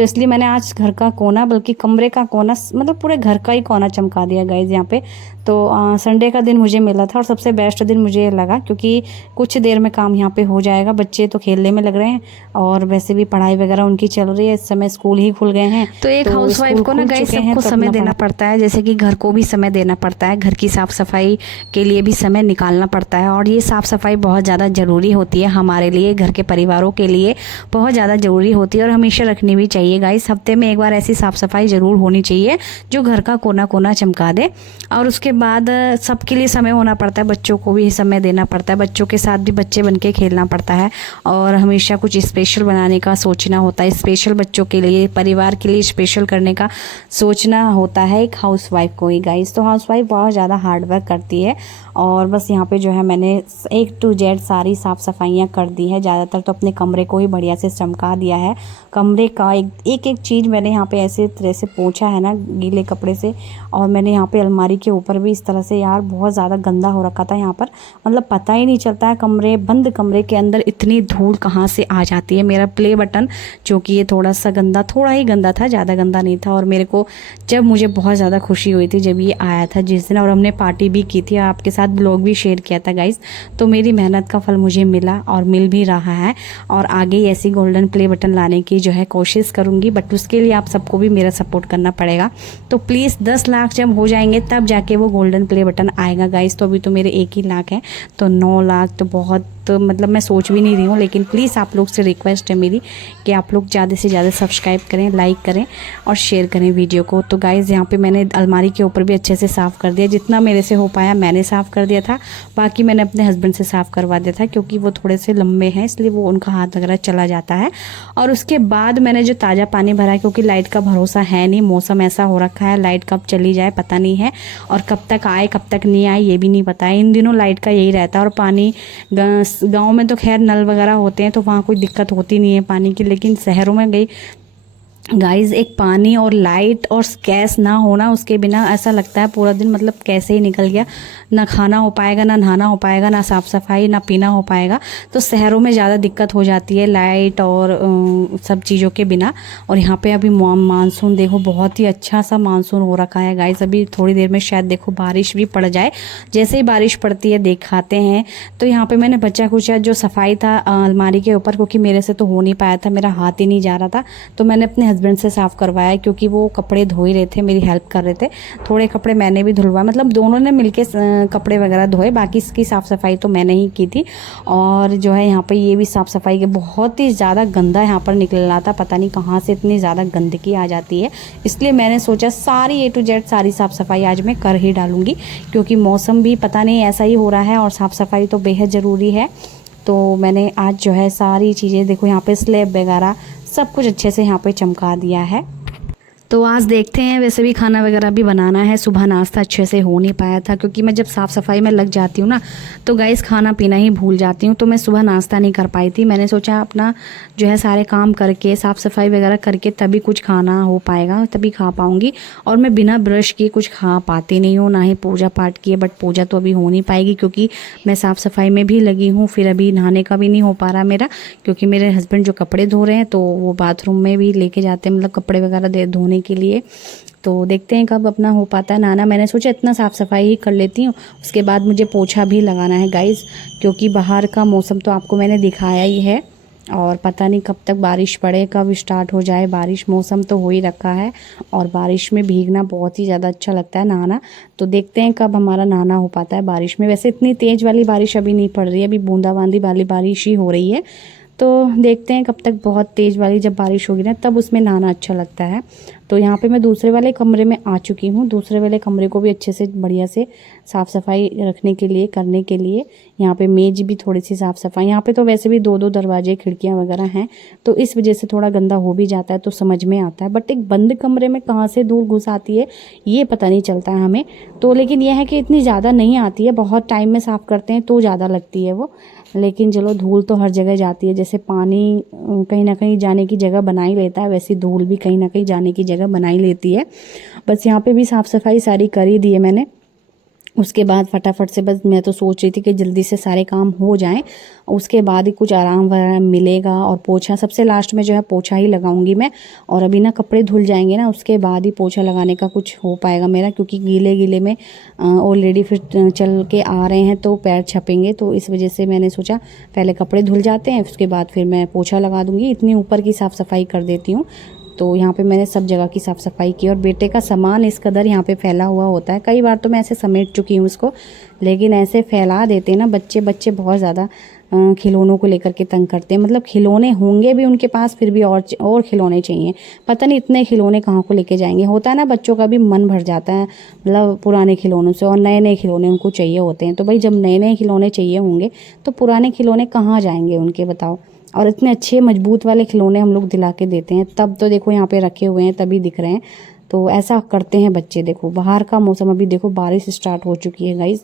तो इसलिए मैंने आज घर का कोना, बल्कि कमरे का कोना, मतलब पूरे घर का ही कोना चमका दिया गाइज़ यहाँ पे। तो संडे का दिन मुझे मिला था और सबसे बेस्ट दिन मुझे ये लगा, क्योंकि कुछ देर में काम यहाँ पे हो जाएगा। बच्चे तो खेलने में लग रहे हैं और वैसे भी पढ़ाई वगैरह उनकी चल रही है। इस समय स्कूल ही खुल गए हैं, तो एक तो हाउसवाइफ स्कूल को ना खुल गाइस चुके हैं, सबको तो समय अपना देना पढ़ाई। पड़ता है, जैसे कि घर को भी समय देना पड़ता है, घर की साफ़ सफाई के लिए भी समय निकालना पड़ता है। और ये साफ़ सफाई बहुत ज़्यादा ज़रूरी होती है हमारे लिए, घर के परिवारों के लिए बहुत ज़्यादा ज़रूरी होती है और हमेशा रखनी भी चाहिए गाइस। हफ्ते में एक बार ऐसी साफ़ सफाई ज़रूर होनी चाहिए जो घर का कोना कोना चमका दे। और उसके बाद सबके लिए समय होना पड़ता है, बच्चों को भी समय देना पड़ता है, बच्चों के साथ भी बच्चे बन के खेलना पड़ता है और हमेशा कुछ स्पेशल बनाने का सोचना होता है, स्पेशल बच्चों के लिए, परिवार के लिए स्पेशल करने का सोचना होता है एक हाउसवाइफ को ही गाइस। तो हाउसवाइफ बहुत ज़्यादा हार्ड वर्क करती है। और बस यहाँ पे जो है मैंने A to Z सारी साफ़ सफाइयाँ कर दी है। ज़्यादातर तो अपने कमरे को ही बढ़िया से चमका दिया है। कमरे का एक एक चीज़ मैंने यहाँ पे ऐसे तरह से पोंछा है ना गीले कपड़े से। और मैंने यहाँ पे अलमारी के ऊपर भी इस तरह से, यार बहुत ज़्यादा गंदा हो रखा था यहाँ पर, मतलब पता ही नहीं चलता है कमरे, बंद कमरे के अंदर इतनी धूल कहाँ से आ जाती है। मेरा प्ले बटन जो कि ये थोड़ा सा गंदा, थोड़ा ही गंदा था, ज़्यादा गंदा नहीं था। और मेरे को जब मुझे बहुत ज़्यादा खुशी हुई थी जब ये आया था जिस दिन, और हमने पार्टी भी की थी, आपके साथ ब्लॉग भी शेयर किया था गाइस। तो मेरी मेहनत का फल मुझे मिला और मिल भी रहा है। और आगे ऐसी गोल्डन प्ले बटन लाने की जो है कोशिश करूँगी, बट उसके लिए आप सबको भी मेरा सपोर्ट करना पड़ेगा। तो प्लीज़ 10 लाख जब हो जाएंगे तब जाके वो गोल्डन प्ले बटन आएगा गाइस। तो अभी तो मेरे 1 ही लाख है, तो 9 लाख तो बहुत, तो मतलब मैं सोच भी नहीं रही हूँ। लेकिन प्लीज़ आप लोग से रिक्वेस्ट है मेरी कि आप लोग ज़्यादा से ज़्यादा सब्सक्राइब करें, लाइक करें और शेयर करें वीडियो को। तो गाइज़ यहाँ पे मैंने अलमारी के ऊपर भी अच्छे से साफ़ कर दिया, जितना मेरे से हो पाया मैंने साफ़ कर दिया था। बाकी मैंने अपने हस्बैंड से साफ़ करवा दिया था, क्योंकि वो थोड़े से लंबे हैं इसलिए वो उनका हाथ वगैरह चला जाता है। और उसके बाद मैंने जो ताज़ा पानी भरा, क्योंकि लाइट का भरोसा है नहीं, मौसम ऐसा हो रखा है, लाइट कब चली जाए पता नहीं है, और कब तक आए कब तक नहीं आए ये भी नहीं पता है। इन दिनों लाइट का यही रहता है। और पानी गाँव में तो खैर नल वगैरह होते हैं तो वहाँ कोई दिक्कत होती नहीं है पानी की, लेकिन शहरों में गई गाइस, एक पानी और लाइट और गैस ना होना, उसके बिना ऐसा लगता है पूरा दिन मतलब कैसे ही निकल गया। ना खाना हो पाएगा, ना नहाना हो पाएगा, ना साफ़ सफाई, ना पीना हो पाएगा। तो शहरों में ज़्यादा दिक्कत हो जाती है लाइट और सब चीज़ों के बिना। और यहाँ पे अभी मानसून देखो, बहुत ही अच्छा सा मानसून हो रखा है गाइस। अभी थोड़ी देर में शायद देखो बारिश भी पड़ जाए। जैसे ही बारिश पड़ती है दिखाते हैं। तो यहाँ पे मैंने बचा कुचा जो सफाई था अलमारी के ऊपर, क्योंकि मेरे से तो हो नहीं पाया था, मेरा हाथ ही नहीं जा रहा था, तो मैंने अपने हस्बैंड से साफ़ करवाया, क्योंकि वो कपड़े धो ही रहे थे, मेरी हेल्प कर रहे थे। थोड़े कपड़े मैंने भी धुलवाए, मतलब दोनों ने मिलके कपड़े वगैरह धोए, बाकी इसकी साफ़ सफाई तो मैंने ही की थी। और जो है यहाँ पे ये भी साफ़ सफाई के बहुत ही ज़्यादा गंदा यहाँ पर निकल रहा था, पता नहीं कहाँ से इतनी ज़्यादा गंदगी आ जाती है। इसलिए मैंने सोचा सारी A to Z सारी साफ़ सफाई आज मैं कर ही डालूँगी, क्योंकि मौसम भी पता नहीं ऐसा ही हो रहा है और साफ़ सफाई तो बेहद ज़रूरी है। तो मैंने आज जो है सारी चीज़ें देखो, यहाँ पे स्लैब वगैरह सब कुछ अच्छे से यहाँ पे चमका दिया है। तो आज देखते हैं, वैसे भी खाना वगैरह भी बनाना है, सुबह नाश्ता अच्छे से हो नहीं पाया था, क्योंकि मैं जब साफ़ सफाई में लग जाती हूँ ना तो गाइस खाना पीना ही भूल जाती हूँ। तो मैं सुबह नाश्ता नहीं कर पाई थी। मैंने सोचा अपना जो है सारे काम करके साफ़ सफाई वगैरह करके तभी कुछ खाना हो पाएगा, तभी खा पाऊँगी। और मैं बिना ब्रश किए कुछ खा पाती नहीं हूँ, ना ही पूजा पाठ किए, बट पूजा तो अभी हो नहीं पाएगी क्योंकि मैं साफ़ सफाई में भी लगी हूँ। फिर अभी नहाने का भी नहीं हो पा रहा मेरा, क्योंकि मेरे हस्बैंड जो कपड़े धो रहे हैं तो वो बाथरूम में भी लेके जाते हैं, मतलब कपड़े वगैरह धोने के लिए। तो देखते हैं कब अपना हो पाता है नहाना। मैंने सोचा इतना साफ़ सफाई ही कर लेती हूँ, उसके बाद मुझे पोछा भी लगाना है गाइस, क्योंकि बाहर का मौसम तो आपको मैंने दिखाया ही है। और पता नहीं कब तक बारिश पड़े, कब स्टार्ट हो जाए बारिश। मौसम तो हो ही रखा है और बारिश में भीगना बहुत ही ज़्यादा अच्छा लगता है, नहाना। तो देखते हैं कब हमारा नहाना हो पाता है बारिश में। वैसे इतनी तेज़ वाली बारिश अभी नहीं पड़ रही है, अभी बूंदाबांदी वाली बारिश ही हो रही है। तो देखते हैं कब तक बहुत तेज़ वाली जब बारिश होगी ना तब उसमें नहाना अच्छा लगता है। तो यहाँ पे मैं दूसरे वाले कमरे में आ चुकी हूँ। दूसरे वाले कमरे को भी अच्छे से बढ़िया से साफ़ सफाई रखने के लिए, करने के लिए यहाँ पे मेज भी थोड़ी सी साफ़ सफाई। यहाँ पे तो वैसे भी 2-2 दरवाजे खिड़कियाँ वगैरह हैं, तो इस वजह से थोड़ा गंदा हो भी जाता है, तो समझ में आता है। बट एक बंद कमरे में कहाँ से धूल घुस आती है ये पता नहीं चलता है हमें। तो लेकिन यह है कि इतनी ज़्यादा नहीं आती है, बहुत टाइम में साफ़ करते हैं तो ज़्यादा लगती है वो। लेकिन चलो, धूल तो हर जगह जाती है, जैसे पानी कहीं ना कहीं जाने की जगह बना ही लेता है, वैसे धूल भी कहीं ना कहीं जाने की जगह बना ही लेती है। बस यहाँ पे भी साफ़ सफाई सारी कर ही दी है मैंने। उसके बाद फटाफट से बस मैं तो सोच रही थी कि जल्दी से सारे काम हो जाएं, उसके बाद ही कुछ आराम वगैरह मिलेगा। और पोछा सबसे लास्ट में जो है पोछा ही लगाऊंगी मैं। और अभी ना कपड़े धुल जाएंगे ना, उसके बाद ही पोछा लगाने का कुछ हो पाएगा मेरा, क्योंकि गीले गीले में ऑलरेडी फिर चल के आ रहे हैं तो पैर छपेंगे। तो इस वजह से मैंने सोचा पहले कपड़े धुल जाते हैं, उसके बाद फिर मैं पोछा लगा दूँगी। इतनी ऊपर की साफ़ सफाई कर देती हूँ। तो यहाँ पे मैंने सब जगह की साफ़ सफाई की। और बेटे का सामान इस कदर यहाँ पे फैला हुआ होता है, कई बार तो मैं ऐसे समेट चुकी हूँ उसको, लेकिन ऐसे फैला देते हैं ना बच्चे बहुत ज़्यादा खिलौनों को लेकर के तंग करते हैं। मतलब खिलौने होंगे भी उनके पास, फिर भी और खिलौने चाहिए। पता नहीं इतने खिलौने कहाँ को लेके जाएंगे। होता है ना बच्चों का भी मन भर जाता है मतलब पुराने खिलौनों से, और नए नए खिलौने उनको चाहिए होते हैं। तो भाई जब नए नए खिलौने चाहिए होंगे तो पुराने खिलौने कहाँ जाएंगे उनके, बताओ। और इतने अच्छे मजबूत वाले खिलौने हम लोग दिला के देते हैं, तब तो देखो यहाँ पे रखे हुए हैं तभी दिख रहे हैं। तो ऐसा करते हैं बच्चे। देखो बाहर का मौसम, अभी देखो बारिश स्टार्ट हो चुकी है गाइज़,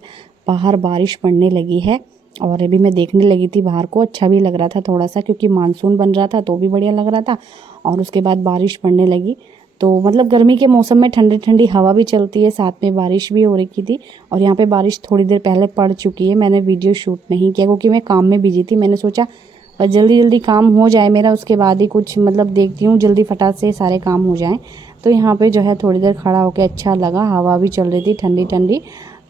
बाहर बारिश पड़ने लगी है। और अभी मैं देखने लगी थी बाहर को, अच्छा भी लग रहा था थोड़ा सा, क्योंकि मानसून बन रहा था तो भी बढ़िया लग रहा था। और उसके बाद बारिश पड़ने लगी, तो मतलब गर्मी के मौसम में ठंडी ठंडी हवा भी चलती है, साथ में बारिश भी हो रही थी। और यहाँ पे बारिश थोड़ी देर पहले पड़ चुकी है। मैंने वीडियो शूट नहीं किया क्योंकि मैं काम में बिजी थी। मैंने सोचा और जल्दी जल्दी काम हो जाए मेरा, उसके बाद ही कुछ मतलब देखती हूँ जल्दी फटाक से सारे काम हो जाएं। तो यहाँ पे जो है थोड़ी देर खड़ा होकर अच्छा लगा, हवा भी चल रही थी ठंडी ठंडी,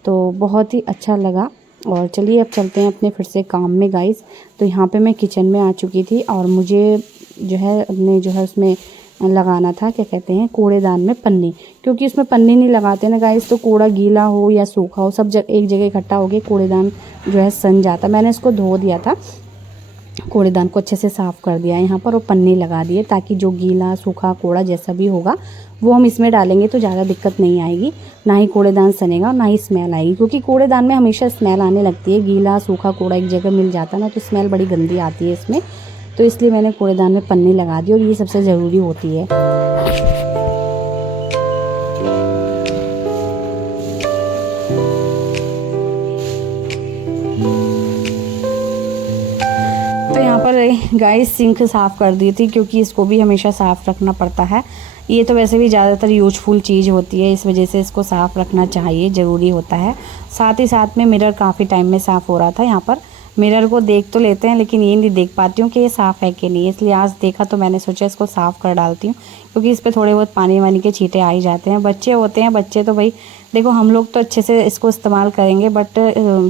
तो बहुत ही अच्छा लगा। और चलिए अब चलते हैं अपने फिर से काम में गाइस। तो यहाँ पे मैं किचन में आ चुकी थी और मुझे जो है अपने जो है उसमें लगाना था, क्या कहते हैं, कूड़ेदान में पन्नी। क्योंकि उसमें पन्नी नहीं लगाते ना गाइस तो कूड़ा गीला हो या सूखा हो सब एक जगह इकट्ठा हो गया, कूड़ेदान जो है सन जाता। मैंने इसको धो दिया था, कूड़ेदान को अच्छे से साफ़ कर दिया यहाँ पर, और पन्नी लगा दिए ताकि जो गीला सूखा कूड़ा जैसा भी होगा वो हम इसमें डालेंगे तो ज़्यादा दिक्कत नहीं आएगी, ना ही कूड़ेदान सनेगा और ना ही स्मेल आएगी। क्योंकि कूड़ेदान में हमेशा स्मेल आने लगती है, गीला सूखा कूड़ा एक जगह मिल जाता है ना तो स्मेल बड़ी गंदी आती है इसमें। तो इसलिए मैंने कूड़ेदान में पन्नी लगा दी और ये सबसे ज़रूरी होती है। तो यहाँ पर गाइस सिंक साफ़ कर दी थी, क्योंकि इसको भी हमेशा साफ़ रखना पड़ता है। ये तो वैसे भी ज़्यादातर यूजफुल चीज़ होती है, इस वजह से इसको साफ़ रखना चाहिए, ज़रूरी होता है। साथ ही साथ में मिरर काफ़ी टाइम में साफ़ हो रहा था। यहाँ पर मिरर को देख तो लेते हैं लेकिन ये नहीं देख पाती हूँ कि ये साफ़ है कि नहीं, इसलिए आज देखा तो मैंने सोचा इसको साफ़ कर डालती हूँ, क्योंकि इस पर थोड़े बहुत पानी वानी के छींटे आ ही जाते हैं। बच्चे होते हैं, बच्चे तो भाई देखो हम लोग तो अच्छे से इसको इस्तेमाल करेंगे बट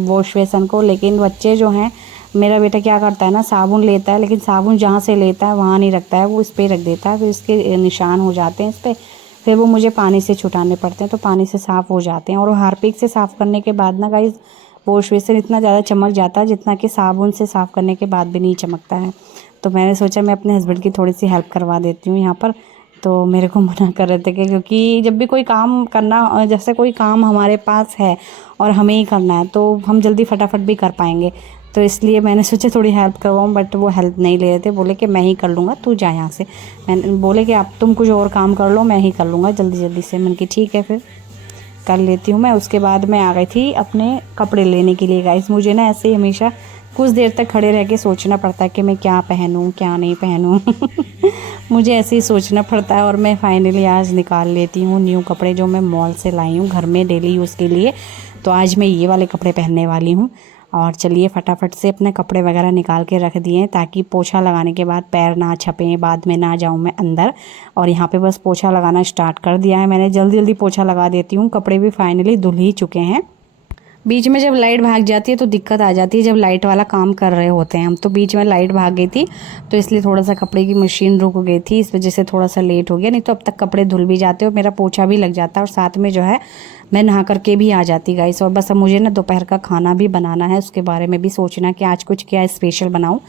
वॉश बेसन को, लेकिन बच्चे जो हैं, मेरा बेटा क्या करता है ना, साबुन लेता है लेकिन साबुन जहाँ से लेता है वहाँ नहीं रखता है, वो इस पर रख देता है, फिर इसके निशान हो जाते हैं इस पर, फिर वो मुझे पानी से छुटाने पड़ते हैं, तो पानी से साफ़ हो जाते हैं। और हार्पिक से साफ़ करने के बाद ना गाइस वॉश बेसिन इतना ज़्यादा चमक जाता है जितना कि साबुन से साफ़ करने के बाद भी नहीं चमकता है। तो मैंने सोचा मैं अपने हस्बैंड की थोड़ी सी हेल्प करवा देती हूँ यहाँ पर। तो मेरे को मना कर रहे थे कि क्योंकि जब भी कोई काम करना, जैसे कोई काम हमारे पास है और हमें ही करना है तो हम जल्दी फटाफट भी कर पाएंगे, तो इसलिए मैंने सोचा थोड़ी हेल्प करवाऊँ। बट वो हेल्प नहीं ले रहे थे, बोले कि मैं ही कर लूँगा, तू जा यहाँ से। मैंने बोले कि आप तुम कुछ और काम कर लो, मैं ही कर लूँगा जल्दी जल्दी से। मैंने कि ठीक है फिर कर लेती हूँ मैं। उसके बाद मैं आ गई थी अपने कपड़े लेने के लिए गाइस। मुझे ना ऐसे ही हमेशा कुछ देर तक खड़े रह के सोचना पड़ता है कि मैं क्या पहनूं क्या नहीं पहनूं मुझे ऐसे ही सोचना पड़ता है। और मैं फाइनली आज निकाल लेती हूँ न्यू कपड़े जो मैं मॉल से लाई हूँ घर में डेली यूज़ के लिए। तो आज मैं ये वाले कपड़े पहनने वाली हूँ। और चलिए फटाफट से अपने कपड़े वगैरह निकाल के रख दिए हैं ताकि पोछा लगाने के बाद पैर ना छपें, बाद में ना जाऊं मैं अंदर। और यहाँ पे बस पोछा लगाना स्टार्ट कर दिया है मैंने, जल्दी जल्दी पोछा लगा देती हूँ। कपड़े भी फाइनली धुल ही चुके हैं। बीच में जब लाइट भाग जाती है तो दिक्कत आ जाती है, जब लाइट वाला काम कर रहे होते हैं हम। तो बीच में लाइट भाग गई थी तो इसलिए थोड़ा सा कपड़े की मशीन रुक गई थी, इस वजह से थोड़ा सा लेट हो गया, नहीं तो अब तक कपड़े धुल भी जाते और मेरा पोछा भी लग जाता और साथ में जो है मैं नहा करके भी आ जाती गाइस। और बस अब मुझे ना दोपहर का खाना भी बनाना है, उसके बारे में भी सोचना कि आज कुछ क्या स्पेशल बनाऊँ।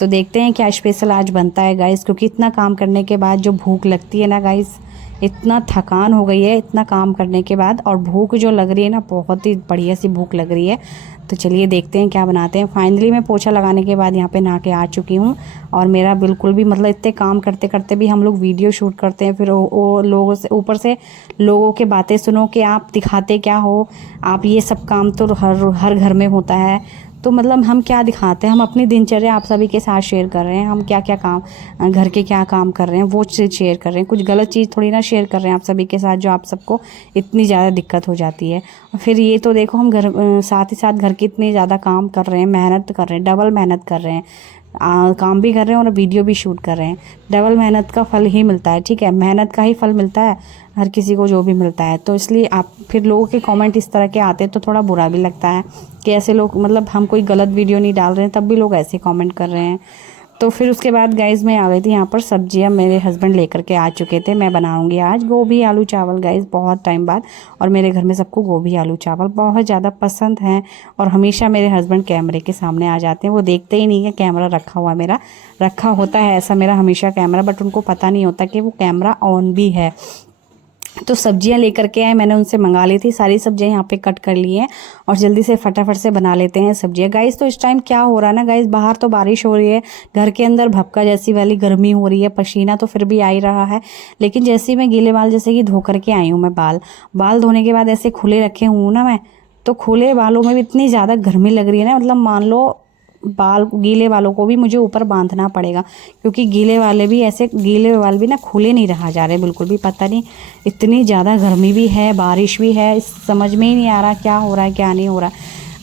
तो देखते हैं क्या स्पेशल आज बनता है गाइस, क्योंकि इतना काम करने के बाद जो भूख लगती है ना गाइस, इतना थकान हो गई है इतना काम करने के बाद, और भूख जो लग रही है ना बहुत ही बढ़िया सी भूख लग रही है। तो चलिए देखते हैं क्या बनाते हैं। फाइनली मैं पोछा लगाने के बाद यहाँ पे नहा के आ चुकी हूँ और मेरा बिल्कुल भी मतलब इतने काम करते करते भी हम लोग वीडियो शूट करते हैं, फिर वो लोगों से ऊपर से लोगों के बातें सुनो कि आप दिखाते क्या हो, आप ये सब काम तो हर घर में होता है। तो मतलब हम क्या दिखाते हैं, हम अपनी दिनचर्या आप सभी के साथ शेयर कर रहे हैं, हम क्या क्या काम घर के क्या काम कर रहे हैं वो चीज़ शेयर कर रहे हैं, कुछ गलत चीज़ थोड़ी ना शेयर कर रहे हैं आप सभी के साथ जो आप सबको इतनी ज़्यादा दिक्कत हो जाती है। फिर ये तो देखो हम साथ ही साथ घर के इतने ज़्यादा काम कर रहे हैं, मेहनत कर रहे हैं, डबल मेहनत कर रहे हैं, काम भी कर रहे हैं और वीडियो भी शूट कर रहे हैं। डबल मेहनत का फल ही मिलता है, ठीक है, मेहनत का ही फल मिलता है हर किसी को जो भी मिलता है। तो इसलिए आप फिर लोगों के कमेंट इस तरह के आते हैं तो थोड़ा बुरा भी लगता है कि ऐसे लोग, मतलब हम कोई गलत वीडियो नहीं डाल रहे हैं तब भी लोग ऐसे कमेंट कर रहे हैं। तो फिर उसके बाद गाइज़ मैं आ गई थी यहाँ पर, सब्जियाँ मेरे हस्बैंड लेकर के आ चुके थे। मैं बनाऊंगी आज गोभी आलू चावल गाइज़, बहुत टाइम बाद। और मेरे घर में सबको गोभी आलू चावल बहुत ज़्यादा पसंद हैं और हमेशा मेरे हस्बैंड कैमरे के सामने आ जाते हैं। वो देखते ही नहीं है कैमरा रखा हुआ, मेरा रखा होता है ऐसा मेरा हमेशा कैमरा, बट उनको पता नहीं होता कि वो कैमरा ऑन भी है। तो सब्जियां लेकर के आए, मैंने उनसे मंगा ली थी, सारी सब्जियां यहाँ पे कट कर ली हैं और जल्दी से फटाफट से बना लेते हैं सब्जियां गाइस। तो इस टाइम क्या हो रहा है ना गाइस, बाहर तो बारिश हो रही है, घर के अंदर भपका जैसी वाली गर्मी हो रही है, पसीना तो फिर भी आ ही रहा है। लेकिन जैसे ही मैं गीले बाल जैसे कि धो करके आई हूँ, मैं बाल धोने के बाद ऐसे खुले रखे हूँ ना मैं, तो खुले बालों में भी इतनी ज़्यादा गर्मी लग रही है ना, मतलब मान लो गीले बालों को भी मुझे ऊपर बांधना पड़ेगा, क्योंकि गीले बाल भी ना खुले नहीं रहा जा रहे बिल्कुल भी। पता नहीं इतनी ज़्यादा गर्मी भी है, बारिश भी है, समझ में ही नहीं आ रहा क्या हो रहा है क्या नहीं हो रहा।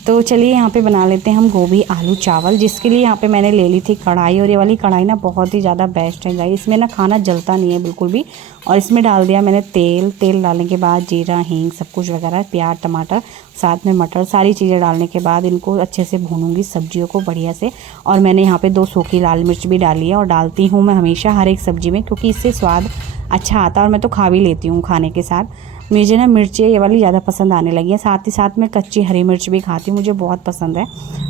तो चलिए यहाँ पे बना लेते हैं हम गोभी आलू चावल, जिसके लिए यहाँ पे मैंने ले ली थी कढ़ाई। और ये वाली कढ़ाई ना बहुत ही ज़्यादा बेस्ट है गाइस, इसमें ना खाना जलता नहीं है बिल्कुल भी। और इसमें डाल दिया मैंने तेल डालने के बाद जीरा हींग सब कुछ वगैरह, प्याज टमाटर साथ में मटर, सारी चीज़ें डालने के बाद इनको अच्छे से भूनूंगी सब्जियों को बढ़िया से। और मैंने यहाँ पे 2 सूखी लाल मिर्च भी डाली है और डालती हूँ मैं हमेशा हर एक सब्जी में, क्योंकि इससे स्वाद अच्छा आता है और मैं तो खा भी लेती हूँ खाने के साथ। मुझे ना मिर्चें ये वाली ज़्यादा पसंद आने लगी हैं, साथ ही साथ मैं कच्ची हरी मिर्च भी खाती हूँ, मुझे बहुत पसंद है।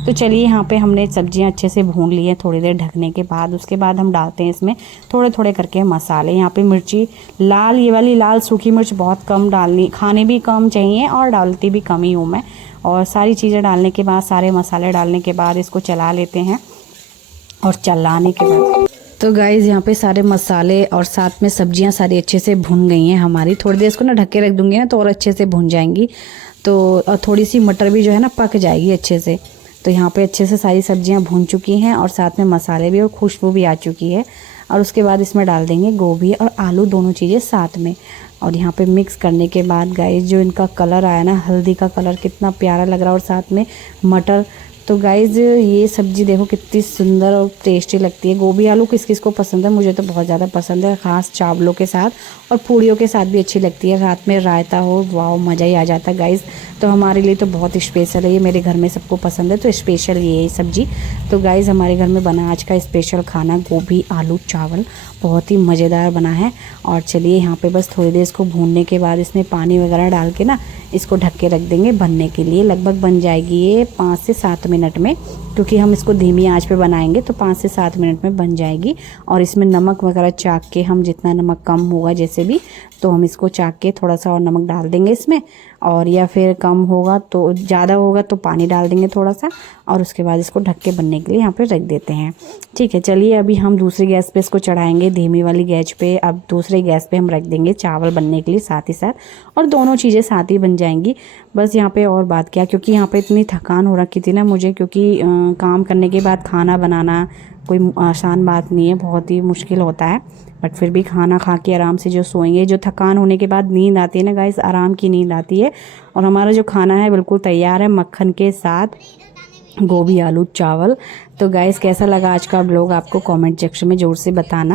तो चलिए यहाँ पे हमने सब्जियाँ अच्छे से भून ली हैं थोड़ी देर ढकने के बाद। उसके बाद हम डालते हैं इसमें थोड़े थोड़े करके मसाले। यहाँ पे मिर्ची लाल, ये वाली लाल सूखी मिर्च बहुत कम डालनी, खाने भी कम चाहिए और डालती भी कम ही हूँ मैं। और सारी चीज़ें डालने के बाद, सारे मसाले डालने के बाद इसको चला लेते हैं। और चलाने के बाद तो गाइज़ यहाँ पे सारे मसाले और साथ में सब्जियां सारी अच्छे से भुन गई हैं हमारी। थोड़ी देर इसको ना ढक के रख दूंगी ना तो और अच्छे से भुन जाएंगी। तो थोड़ी सी मटर भी जो है ना पक जाएगी अच्छे से। तो यहाँ पे अच्छे से सारी सब्जियां भुन चुकी हैं और साथ में मसाले भी और खुशबू भी आ चुकी है। और उसके बाद इसमें डाल देंगे गोभी और आलू, दोनों चीज़ें साथ में। और यहाँ पे मिक्स करने के बाद गाइज़ जो इनका कलर आया ना, हल्दी का कलर कितना प्यारा लग रहा है और साथ में मटर। तो गाइज़ ये सब्ज़ी देखो कितनी सुंदर और टेस्टी लगती है। गोभी आलू किस किस को पसंद है, मुझे तो बहुत ज़्यादा पसंद है, ख़ास चावलों के साथ और पूड़ियों के साथ भी अच्छी लगती है। रात में रायता हो, वाह मज़ा ही आ जाता है गाइज़। तो हमारे लिए तो बहुत स्पेशल है ये, मेरे घर में सबको पसंद है तो स्पेशल ये है सब्ज़ी। तो गाइज़ हमारे घर में बना आज का स्पेशल खाना गोभी आलू चावल, बहुत ही मज़ेदार बना है। और चलिए यहाँ पे बस थोड़ी देर इसको भूनने के बाद इसमें पानी वगैरह डाल के ना इसको ढक के रख देंगे बनने के लिए। लगभग बन जाएगी ये 5 से 7 मिनट में, क्योंकि हम इसको धीमी आंच पे बनाएंगे तो 5 से 7 मिनट में बन जाएगी। और इसमें नमक वगैरह चाक के, हम जितना नमक कम होगा जैसे भी, तो हम इसको चाक के थोड़ा सा और नमक डाल देंगे इसमें। और या फिर कम होगा तो, ज़्यादा होगा तो पानी डाल देंगे थोड़ा सा। और उसके बाद इसको ढक के बनने के लिए यहाँ पे रख देते हैं। ठीक है, चलिए अभी हम दूसरी गैस पे इसको चढ़ाएंगे, धीमी वाली गैस पे। अब दूसरे गैस पे हम रख देंगे चावल बनने के लिए साथ ही साथ, और दोनों चीज़ें साथ ही बन जाएंगी। बस यहाँ पे और बात क्या, क्योंकि यहाँ पे इतनी थकान हो रखी थी ना मुझे, क्योंकि काम करने के बाद खाना बनाना कोई आसान बात नहीं है, बहुत ही मुश्किल होता है। बट फिर भी खाना खा के आराम से जो सोएंगे, जो थकान होने के बाद नींद आती है ना गाइस, आराम की नींद आती है। और हमारा जो खाना है बिल्कुल तैयार है, मक्खन के साथ गोभी आलू चावल। तो गाइस कैसा लगा आज का ब्लॉग, आपको कमेंट सेक्शन में ज़रूर से बताना।